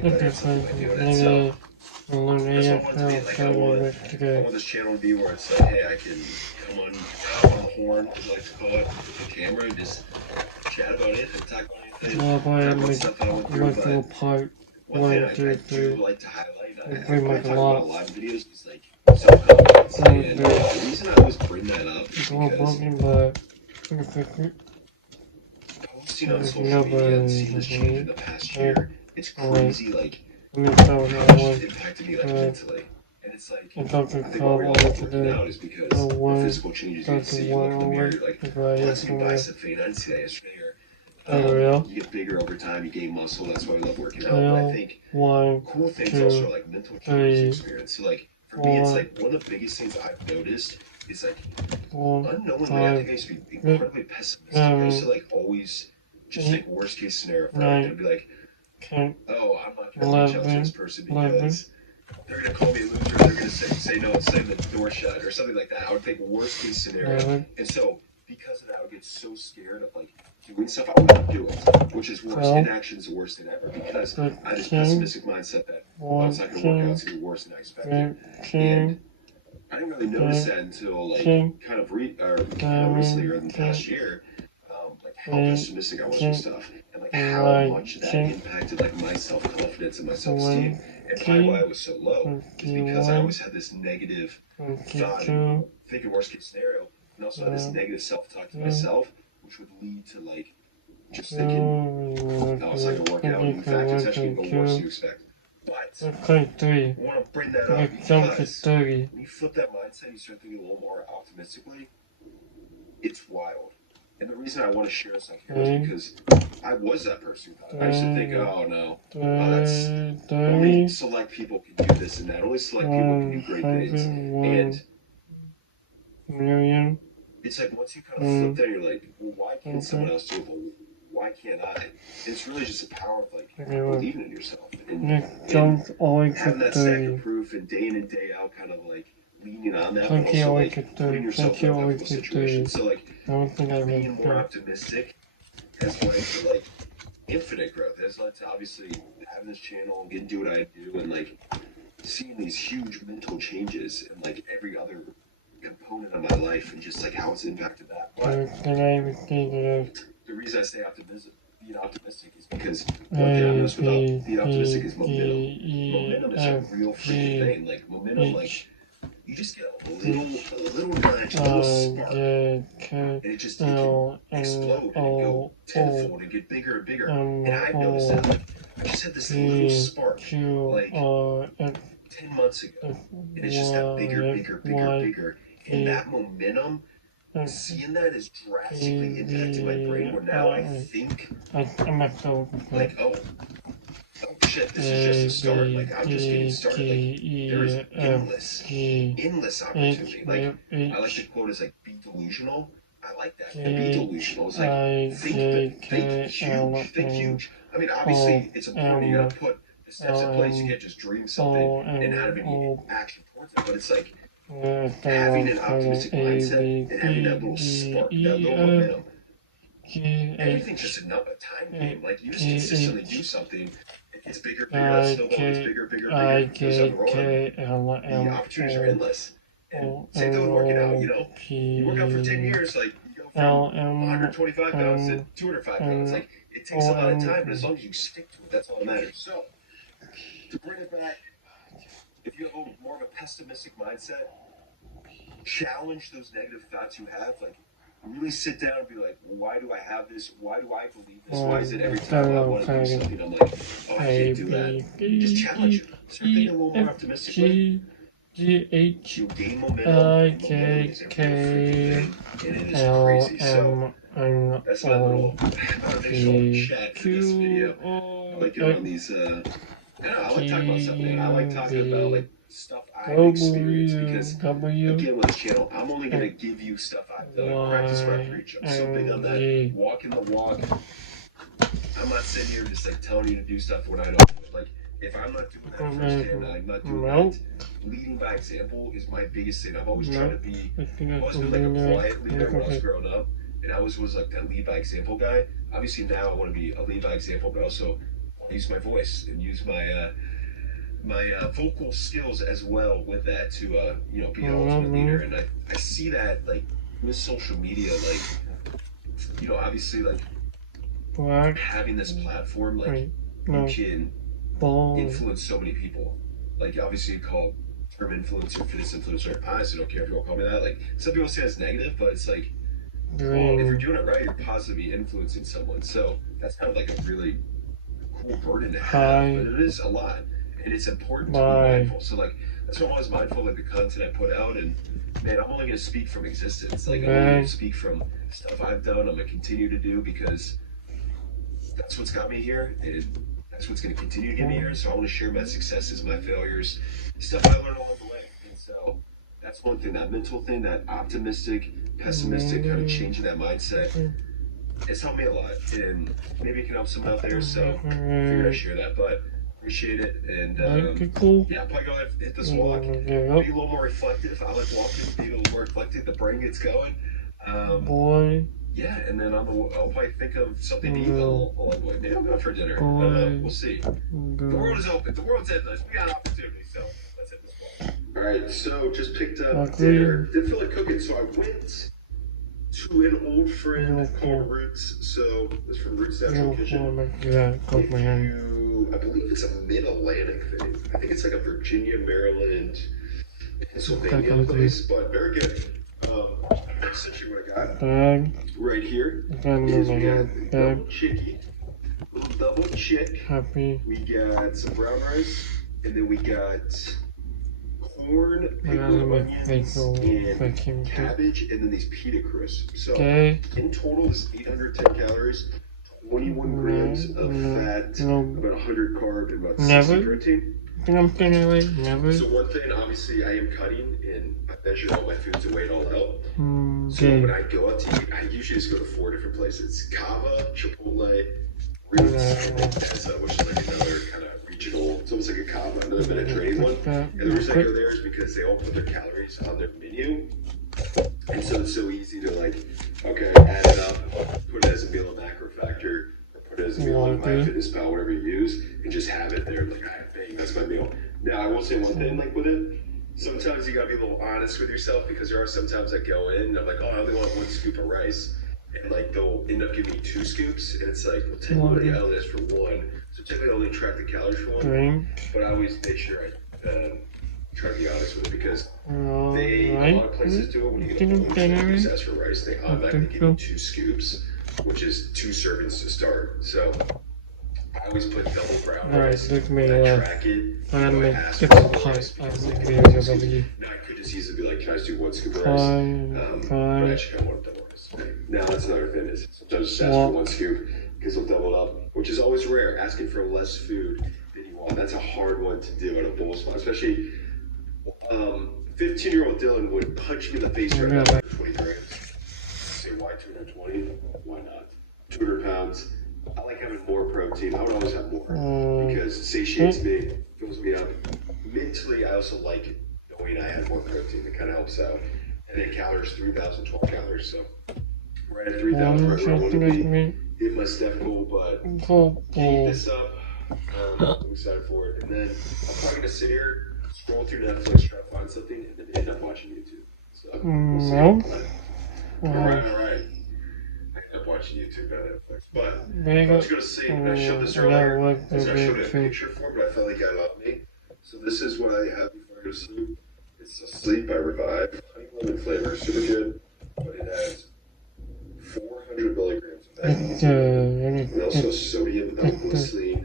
get better at something I do, and it's that's what I want it to be. Like I want this channel to be where it's like, hey, I can come on, hop on the horn, as I like to call it, with the camera, and just chat about it and talk about anything, talk about stuff that I went through. But one thing I do like to highlight, I probably talk about a lot of videos, is like self-confidence. And the reason I always bring that up is because posting on social media and seeing this change in the past year, it's crazy, like, how much it's impacted me, like, mentally. And it's like, I think why we all love working out is because the physical changes you see. You look in the mirror, you're like, oh, that's a new bicep thing. I didn't see that yesterday. Or, you get bigger over time, you gain muscle. That's why we love working out. But I think cool things also are like mental changes you experience. So, like, for me, it's like one of the biggest things I've noticed is like unknowingly, I think I used to be incredibly pessimistic. I used to like always just think worst case scenario for everything. I'd be like, oh, I'm not gonna reach out to this person because they're gonna call me a loser. They're gonna say no and slam the door shut or something like that. I would think worst case scenario, and so because of that, I would get so scared of like doing stuff I wouldn't do it, which is worse. Inaction is the worst thing ever because I had this pessimistic mindset that oh, it's not gonna work out. It's gonna be worse than I expected, and I didn't really notice that until like kind of recently or in the past year, like how pessimistic I was with stuff and like how much that impacted like my self confidence and my self esteem. And probably why I was so low is because I always had this negative thought, and thinking worst case scenario, and also had this negative self talk to myself, which would lead to like just thinking, oh, it's not gonna work out. In fact, it's actually gonna go worse than you expect. But I want to bring that up because when you flip that mindset, you start thinking a little more optimistically. It's wild. And the reason I want to share this on here is because I was that person who thought. I used to think, oh no, that's only select people can do this and that. Only select people can do great things. And it's like once you kind of flip that, you're like, well, why can't someone else do it? Well, why can't I? And it's really just the power of like believing in yourself and having that stack of proof and day in and day out kind of like leaning on that, but also like putting yourself in uncomfortable situations. So like being more optimistic has led to like infinite growth. Has led to obviously having this channel and getting to do what I do and like seeing these huge mental changes in like every other component of my life and just like how it's impacted that. But the reason I stay being optimistic is because one thing I noticed without being optimistic is momentum. Momentum is a real freaking thing. Like momentum, like you just get a little nudge, a little spark, and it can explode and go tenfold and get bigger and bigger. And I've noticed that. Like I just had this little spark like 10 months ago, and it's just got bigger, bigger, bigger, bigger. And that momentum, seeing that is drastically impacting my brain where now I think like, oh shit, this is just a start. Like I'm just getting started. Like there is endless opportunity. Like I like to quote as like be delusional. I like that. And be delusional is like think huge. I mean, obviously it's important you gotta put the steps in place. You can't just dream something and not have any action towards it. But it's like having an optimistic mindset and having that little spark, that little momentum. Everything's just a time game. Like you just consistently do something, it gets bigger, bigger. That snowball gets bigger, bigger, bigger. Goes on the road. The opportunities are endless. And same thing with working out. You know, you work out for 10 years, like you go from 125 pounds to 205 pounds. Like it takes a lot of time, but as long as you stick to it, that's all that matters. So to bring it back, if you have more of a pessimistic mindset, challenge those negative thoughts you have. Like really sit down and be like, well, why do I have this? Why do I believe this? Why is it every time I want to do something, I'm like, oh, I can't do that? Just challenge it. Start thinking a little more optimistically. You gain momentum. Momentum is a real freaking thing, and it is crazy. So that's my little unofficial chat for this video. I like doing these. I don't know. I like talking about stuff, man. I like talking about like stuff I've experienced because again with this channel, I'm only gonna give you stuff I've done. Practice what I preach. I'm so big on that. Walking the walk. I'm not sitting here just like telling you to do stuff when I don't do it. Like if I'm not doing that firsthand, I'm not doing that. Leading by example is my biggest thing. I've always tried to be. I've always been like a quiet leader when I was growing up, and I always was like that lead by example guy. Obviously now I want to be a lead by example, but also use my voice and use my vocal skills as well with that to be an ultimate leader. And I see that like with social media, like obviously like having this platform, like you can influence so many people. Like obviously you call term influencer, fitness influencer, honestly, I don't care if you all call me that. Like some people say it's negative, but it's like, well, if you're doing it right, you're positively influencing someone. So that's kind of like a really cool burden to have, but it is a lot, and it's important to be mindful. So like that's why I'm always mindful of like the content I put out, and man, I'm only gonna speak from existence. Like I'm only gonna speak from stuff I've done. I'm gonna continue to do because that's what's got me here, and that's what's gonna continue to get me here. So I want to share my successes, my failures, stuff I learned along the way. And so that's one thing, that mental thing, that optimistic, pessimistic kind of changing that mindset. It's helped me a lot, and maybe it can help someone out there. So I figured I'd share that, but appreciate it. And yeah, probably go ahead and hit this walk. Be a little more reflective. I like walking, being a little more reflective. The brain gets going. Yeah, and then I'll probably think of something to eat along the way. Maybe I'll go for dinner. We'll see. The world is open. The world's endless. We got opportunity, so let's hit this walk. All right, so just picked up dinner. Didn't feel like cooking, so I went to an old friend called Roots. So this is from Roots Natural Kitchen. I believe it's a mid-Atlantic thing. I think it's like a Virginia, Maryland, Pennsylvania place, but very good. Essentially what I got right here is we got double chicky, double chick. We got some brown rice, and then we got corn, pickled onions, and cabbage, and then these pita crisps. So in total, this is 810 calories, 21 grams of fat, about 100 carb, and about 60 protein. So one thing, obviously, I am cutting, and I measure all my foods and weigh it all out. So when I go out to eat, I usually just go to 4 different places: Cava, Chipotle, Roots, and Tessa, which is like another kind of regional. It's almost like a Cava, another Mediterranean one. And the reason I go there is because they all put their calories on their menu, and so it's so easy to like, okay, add it up, put it as a meal at Macro Factor, or put it as a meal at MyFitnessPal, whatever you use, and just have it there. Like, that's my meal. Now, I will say one thing, like with it, sometimes you gotta be a little honest with yourself, because there are sometimes I go in and I'm like, oh, I only want 1 scoop of rice, and like they'll end up giving me 2 scoops, and it's like, well, technically I only asked for 1, so technically I only track the calories for 1, but I always make sure I try to be honest with it, because a lot of places do it when you get a you ask for rice, they automatically give you 2 scoops, which is 2 servings to start. So I always put double brown rice. I track it. I ask for rice because now I could just easily be like, can I just do 1 scoop of rice? But I actually kind of want double rice. Now that's another thing, is sometimes just ask for 1 scoop because they'll double it up, which is always rare. Asking for less food than you want, that's a hard one to do at a bowl spot, especially 15-year-old Dylan would punch me in the face right now for 20 grams. Say, why 220? Why not? 200 pounds. I like having more protein. I would always have more because it satiates me, fills me up. Mentally, I also like knowing I have more protein. It kind of helps out. And then calories, 3,012 calories. So right at 3,000, right where I want to be. Hit my step goal, but keep this up. I'm excited for it. And then I'm probably going to sit here, scroll through Netflix, try to find something, and then end up watching YouTube. So we'll see. All right. Watching YouTube, not Netflix. But I was going to say, I showed this earlier, because I showed it a picture for, but I felt like I loved me. So this is what I have before I go to sleep. It's Asleep by Revive. Honey lemon flavor, super good, but it has 400 milligrams of magnesium, and also sodium, L-glycine,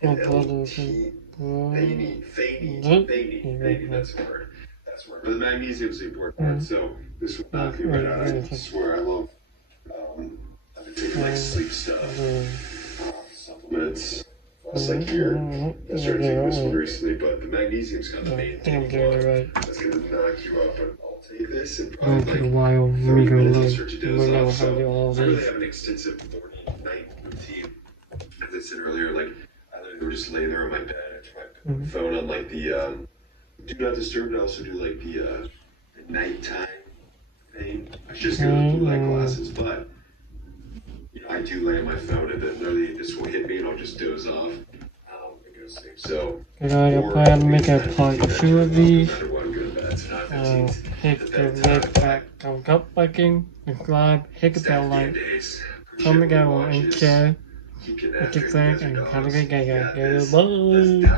and L-T. Theanine, that's the word. That's the word. But the magnesium is the important part, so this will knock me right out. I swear, I love I've been taking like sleep stuff, supplements. Plus, like here, I started taking this one recently, but the magnesium's kind of the main thing. That's gonna knock you up, but I'll take this and probably like 30 minutes I'll start to doze off. So I really have an extensive morning, night routine. As I said earlier, like I literally would just lay there on my bed, I turn my phone on like the do not disturb, and I also do like the nighttime thing. I just go through blue light glasses, but I do lay on my phone and then literally this will hit me and I'll just doze off. And go sleep. So, I plan to make a part 2 of these. Hit the red back, thumbs up button, subscribe, hit the bell like, comment down and share with your friends, and have a great day guys. Bye!